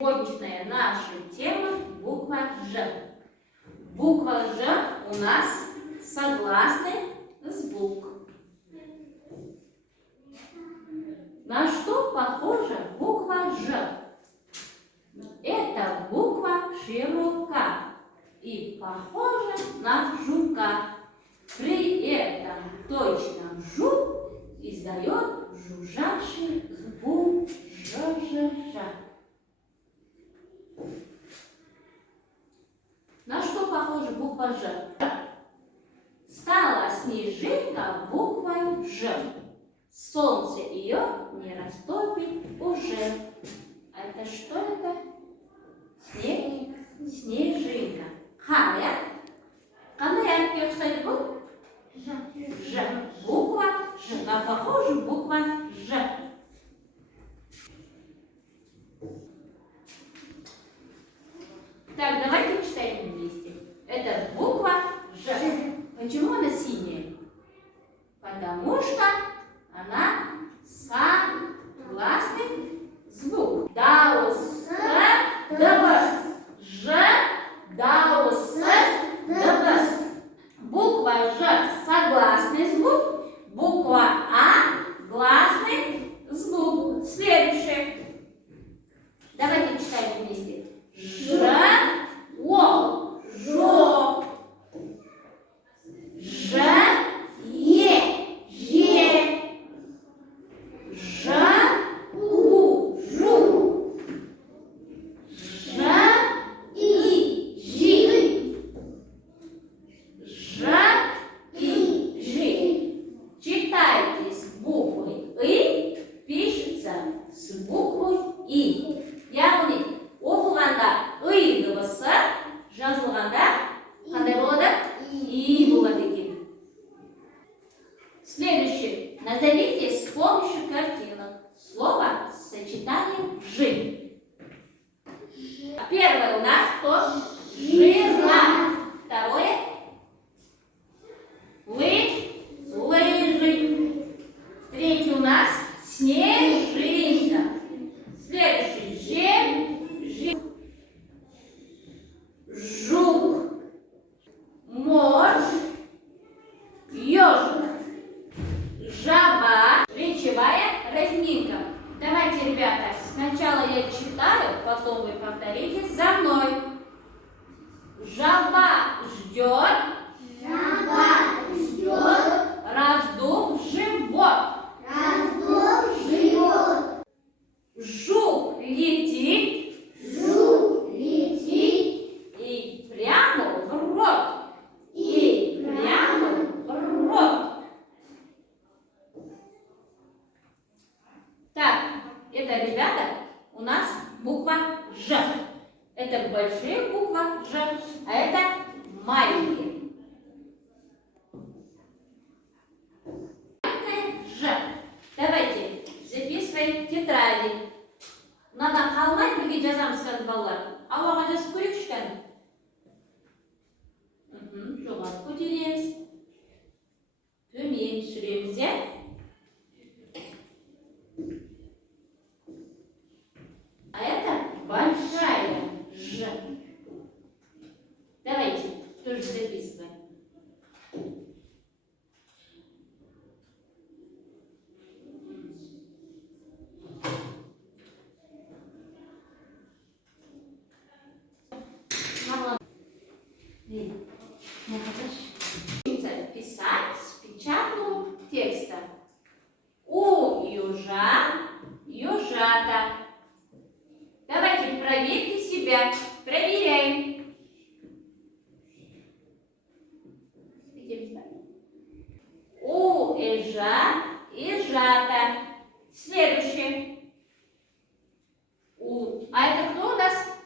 Сегодняшняя наша тема буква Ж. Буква Ж у нас согласный звук. На что похожа буква Ж? Эта буква широка и похожа на жука. При этом точно жук издает жужжащий звук Ж-Ж-Ж. На что похожа буква Ж? Стала снежинка буквой Ж. Солнце ее не растопит уже. А это что это? Снежинка. Қандай әріпке ұқсайды бұл? Ж. Буква Ж. На похожа буква Ж. Так, давайте читаем вместе. Это буква Ж. Почему она синяя? Потому что она согласный звук. Даус, дабас. Ж, даус, дабас. Буква Ж согласный звук. Буква А гласный звук. Следующее. Давайте читаем вместе. Ж, о, жо. Ж, е, е. Ж, у, жу. Ж, и, жи. Ж, и, жи. Читайте с буквой И, пишется с буквой И. Яғни оқылғанда ый дыбысы, жазылғанда қандай болады? И болады екен. Следующее. Назовите с помощью картинок слово с сочетанием «жи». Первое у нас кто? Жира. Второе? Лыжи. Третье у нас снежинка. Следующий. Жук. Морж. Ежик. Жаба. Речевая разминка. Давайте, ребята, сначала я читаю, потом вы повторите за мной. Жаба ждет. Жаба ждет. Раздув живот. Раздув живот. Жук летит. Жук летит. И прямо в рот. И прямо в рот. Так, это, ребята, у нас буква Ж. Это большая буква Ж, а это маленькая. Ж. Давайте записываем тетради. Надо қалмай бірге жазамыз қазір балалар. Ауаға жазып көрейікші кәні. Жоғары көтереміз. Төмен түсіреміз, иә? А это большая Ж. Давайте тоже записываем. Писать с печатного текста. У ежа, ежата. Давайте проверьте себя. Проверяем. У ежа, ежата. Следующее. А это кто у нас?